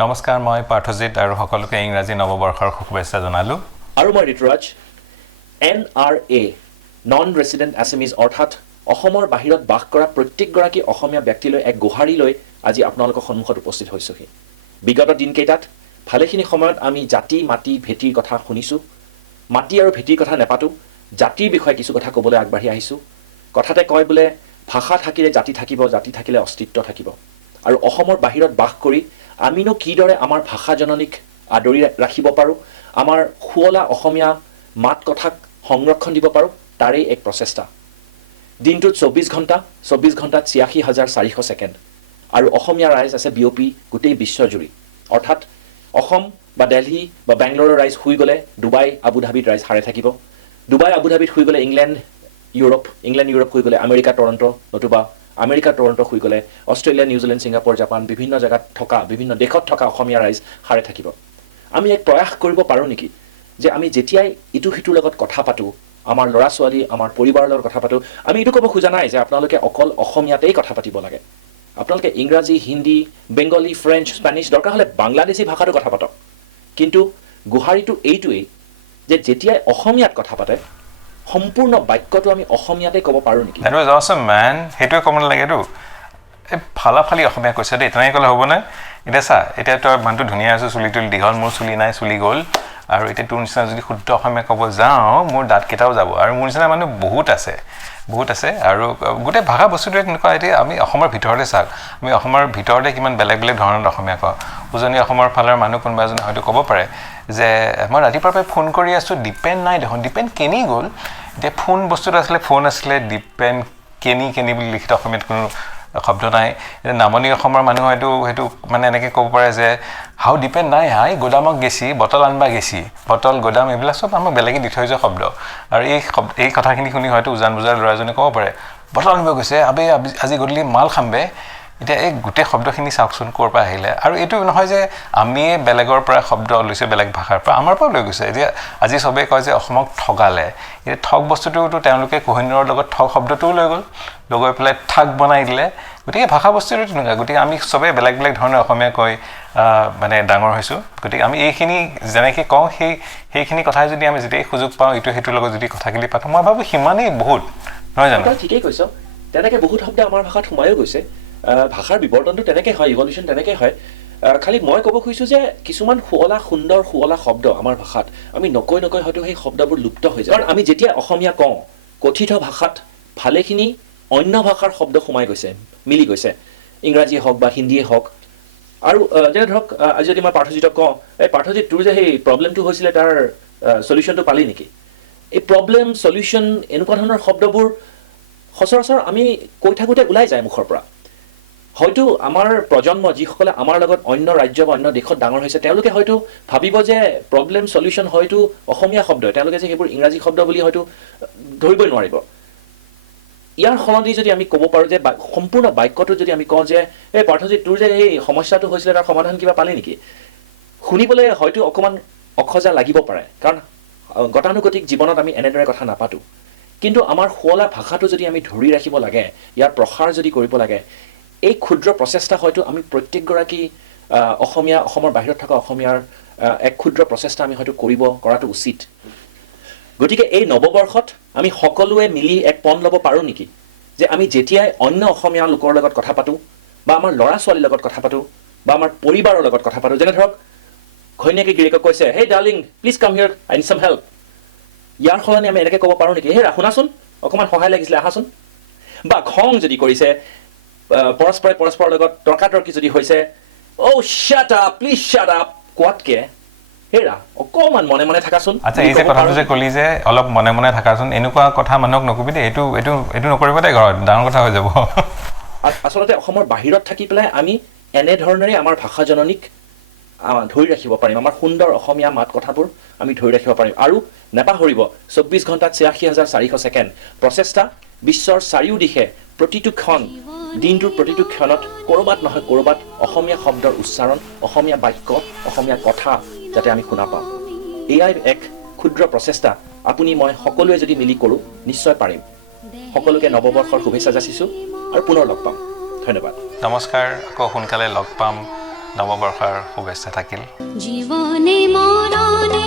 নমস্কাৰ মই পাৰ্থজিত আৰু সকলোকে ইংৰাজী নৱবৰ্ষৰ শুভেচ্ছা জনালো আৰু মই ঋতুৰাজ NRA নন ৰেসিডেন্ট অ্যাসামিজ অৰ্থাৎ অসমৰ বাহিৰত বাস কৰা প্ৰত্যেকগৰাকী অসমীয়া ব্যক্তিলৈ এক গুহাৰি লৈ আজি আপোনালোকৰ সন্মুখত উপস্থিত হৈছোহি বিগত দিনকেইটাত ভালেখিনি সময়ত আমি জাতি মাটি ভেটিৰ কথা শুনিছো মাটি আৰু ভেটিৰ কথা নেপাতো জাতিৰ বিষয়ে কিছু কথা ক'বলৈ আগবাঢ়ি আহিছো কথাতে কয় বোলে ভাষা থাকিলে জাতি থাকিব জাতি থাকিলে অস্তিত্ব থাকিব আৰু অসমৰ বাহিৰত বাস কৰি আমিনো কিদৰে আমাৰ ভাষা জননীক আদৰি ৰাখিব পাৰো আমাৰ খুৱলা অসমীয়া মাত কথাক সংৰক্ষণ দিব পাৰো তাৰেই এক প্ৰচেষ্টা দিনটোত 24 ঘণ্টাত ৮৬,৪০০ ছেকেণ্ড আৰু অসমীয়া ৰাইজ আছে বিঅপি গোটেই বিশ্বজুৰি অৰ্থাৎ অসম বা দিল্লী বা বেংগলোৰৰ ৰাইজ শুই গ'লে ডুবাই আবুধাবিত ৰাইজ হাৰে থাকিব ডুবাই আবুধাবিত শুই গ'লে ইংলেণ্ড ইউৰোপ শুই গ'লে আমেৰিকা টৰন্টো নতুবা আমেৰিকা টৰন্টো শুই গ'লে অষ্ট্ৰেলিয়া নিউজিলেণ্ড ছিংগাপুৰ জাপান বিভিন্ন জাগাত থকা বিভিন্ন দেশত থকা অসমীয়া ৰাইজ হাৰে থাকিব আমি এক প্ৰয়াস কৰিব পাৰো নেকি যে আমি যেতিয়াই ইটো সিটোৰ লগত কথা পাতো আমাৰ ল'ৰা ছোৱালী আমাৰ পৰিবাৰৰ লগত কথা পাতো আমি ইটো ক'ব খোজা নাই যে আপোনালোকে অকল অসমীয়াতেই কথা পাতিব লাগে আপোনালোকে ইংৰাজী হিন্দী বেংগলী ফ্ৰেঞ্চ স্পেনিছ দৰকাৰ হ'লে বাংলাদেশী ভাষাটো কথা পাতক কিন্তু গুহাৰিটো এইটোৱেই যে যেতিয়াই অসমীয়াত কথা পাতে সম্পূৰ্ণ বাক্যটো আমি অসমীয়াতে ক'ব পাৰো নেকি দ্যাট ওয়াজ অসম ম্যান হেতুৱে ক'ব লাগেটো এই ফালাফালি অসমীয়া কৈছে দেই তেনেকৈ ক'লে হ'ব নে এতিয়া চা এতিয়া তই মানুহটো ধুনীয়া আছে চুলি তুলি দীঘল মোৰ চুলি নাই চুলি গ'ল আৰু এতিয়া তোৰ নিচিনা যদি শুদ্ধ অসমীয়া ক'ব যাওঁ মোৰ দাঁতকেইটাও যাব আৰু মোৰ নিচিনা মানুহ বহুত আছে আৰু গোটেই ভাষা বস্তুটোৱে তেনেকুৱা এতিয়া আমি অসমৰ ভিতৰতে চাওক আমি অসমৰ ভিতৰতে কিমান বেলেগ বেলেগ ধৰণৰ অসমীয়া কওঁ উজনি অসমৰ ফালৰ মানুহ কোনোবা এজনে হয়তো ক'ব পাৰে যে মই ৰাতিপুৱাৰ পৰা ফোন কৰি আছোঁ ডিপেণ্ড নাই দেখোন ডিপেণ্ড কেনি গ'ল এতিয়া ফোন বস্তুটো ফোন আছিলে ডিপেণ্ড কেনি বুলি লিখিত অসমীয়াত কোনো শব্দ নাই এতিয়া নামনি অসমৰ মানুহ হয়তো সেইটো মানে এনেকৈ ক'ব পাৰে যে হাউ ডিপেণ্ড নাই হাই গোদামক গেছি বটল আনবা গেছি বটল গোদাম এইবিলাক চব আমাক বেলেগে দি থৈ যোৱা শব্দ আৰু এই কথাখিনি শুনি হয়তো উজান বজাৰ ল'ৰাজনে ক'ব পাৰে বটল আনিব গৈছে আজি গধূলি মাল খামবে এতিয়া এই গোটেই শব্দখিনি চাওকচোন ক'ৰ পৰা আহিলে আৰু এইটো নহয় যে আমিয়ে বেলেগৰ পৰা শব্দ লৈছোঁ বেলেগ ভাষাৰ পৰা আমাৰ পৰা লৈ গৈছে এতিয়া আজি চবেই কয় যে অসমক ঠগালে এতিয়া ঠগ বস্তুটোতো তেওঁলোকে কোহিনুৰৰ লগত ঠগ শব্দটোও লৈ গৈ পেলাই ঠাগ বনাই দিলে গতিকে ভাষা বস্তুটো তেনেকুৱা গতিকে আমি চবেই বেলেগ বেলেগ ধৰণৰ অসমীয়া কৈ মানে ডাঙৰ হৈছোঁ গতিকে আমি এইখিনি যেনেকৈ কওঁ সেইখিনি কথাই যদি আমি যেতিয়াই সুযোগ পাওঁ ইটো সেইটোৰ লগত যদি কথাখিনি পাতোঁ মই ভাবোঁ সিমানেই বহুত নহয় জানো ঠিকেই কৈছ তেনেকৈ বহুত শব্দ আমাৰ ভাষাত সোমায়ো গৈছে ভাষাৰ বিৱৰ্তনটো তেনেকৈ হয় ইভলিউশ্যন তেনেকৈ হয় খালি মই ক'ব খুজিছোঁ যে কিছুমান সুন্দৰ শব্দ আমাৰ ভাষাত আমি নকৈ হয়তো সেই শব্দবোৰ লুপ্ত হৈ যায় কাৰণ আমি যেতিয়া অসমীয়া কওঁ কথিত ভাষাত ভালেখিনি অন্য ভাষাৰ শব্দ সোমাই গৈছে মিলি গৈছে ইংৰাজীয়ে হওক বা হিন্দীয়ে হওক আৰু যেনে ধৰক আজি যদি মই পাৰ্থজিতক কওঁ এই পাৰ্থজিত তোৰ যে সেই প্ৰব্লেমটো হৈছিলে তাৰ চলিউশ্যনটো পালি নেকি এই প্ৰব্লেম চলিউশ্যন এনেকুৱা ধৰণৰ শব্দবোৰ সচৰাচৰ আমি কৈ থাকোঁতে ওলাই যায় মুখৰ পৰা হয়তো আমাৰ প্ৰজন্ম যিসকলে আমাৰ লগত অন্য ৰাজ্য বা অন্য দেশত ডাঙৰ হৈছে তেওঁলোকে হয়তো ভাবিব যে প্ৰব্লেম চলিউশ্যন হয়তো অসমীয়া শব্দ তেওঁলোকে যে সেইবোৰ ইংৰাজী শব্দ বুলি হয়তো ধৰিবই নোৱাৰিব ইয়াৰ সলনি যদি আমি ক'ব পাৰোঁ যে সম্পূৰ্ণ বাক্যটো যদি আমি কওঁ যে এই পাৰ্থজিত তোৰ যে এই সমস্যাটো হৈছিলে তাৰ সমাধান কিবা পালে নেকি শুনিবলৈ হয়তো অকণমান অখজা লাগিব পাৰে কাৰণ গতানুগতিক জীৱনত আমি এনেদৰে কথা নাপাতোঁ কিন্তু আমাৰ শুৱলা ভাষাটো যদি আমি ধৰি ৰাখিব লাগে ইয়াৰ প্ৰসাৰ যদি কৰিব লাগে এই ক্ষুদ্ৰ প্ৰচেষ্টা হয়তো আমি প্ৰত্যেকগৰাকী অসমৰ বাহিৰত থকা অসমীয়াৰ এক ক্ষুদ্ৰ প্ৰচেষ্টা আমি হয়তো কৰাটো উচিত গতিকে এই নৱবৰ্ষত আমি সকলোৱে মিলি এক পণ ল'ব পাৰোঁ নেকি যে আমি যেতিয়াই অন্য অসমীয়া লোকৰ লগত কথা পাতোঁ বা আমাৰ ল'ৰা ছোৱালীৰ লগত কথা পাতোঁ বা আমাৰ পৰিবাৰৰ লগত কথা পাতোঁ যেনে ধৰক ঘৈণীয়েকে গিৰিয়েকক কৈছে হেই darling please come here I need চাম হেল্প ইয়াৰ সলনি আমি এনেকৈ ক'ব পাৰোঁ নেকি হেৰা শুনাচোন অকণমান সহায় লাগিছিলে আহাচোন বা খং যদি কৰিছে পৰস্পৰৰ লগত তৰ্কাতৰ্কি যদি হৈছে অ' shut up please shut up কোৱাতকে হেৰা অকণমান মনে থাকাচোন আচ্ছা এই যে কথাটো যে ক'লি যে অলপ মনে থাকাচোন এনেকুৱা কথা মানুহক নকবি দেই এইটো নকৰিব দেই ঘৰত ডাঙৰ কথা হৈ যাব আচলতে অসমৰ বাহিৰত থাকি পেলাই আমি এনেধৰণেৰে আমাৰ ভাষা জননীক ধৰি ৰাখিব পাৰিম আমাৰ সুন্দৰ অসমীয়া মাত কথাবোৰ আমি ধৰি ৰাখিব পাৰিম আৰু নেপাহৰিব 24 ঘণ্টাত ৮৬,৪০০ ছেকেণ্ড প্ৰচেষ্টা বিশ্বৰ চাৰিওদিশে প্ৰতিটো ক্ষণ দিনটোৰ প্ৰতিটো ক্ষণত ক'ৰবাত নহয় ক'ৰবাত অসমীয়া শব্দৰ উচ্চাৰণ অসমীয়া বাক্য অসমীয়া কথা যাতে আমি শুনা পাওঁ এয়াই এক ক্ষুদ্ৰ প্ৰচেষ্টা আপুনি মই সকলোৱে যদি মিলি কৰোঁ নিশ্চয় পাৰিম সকলোকে নৱবৰ্ষৰ শুভেচ্ছা যাচিছোঁ আৰু পুনৰ লগ পাম ধন্যবাদ নমস্কাৰ আকৌ সোনকালে লগ পাম নৱবৰ্ষৰ শুভেচ্ছা থাকিল জীবনে মৰণে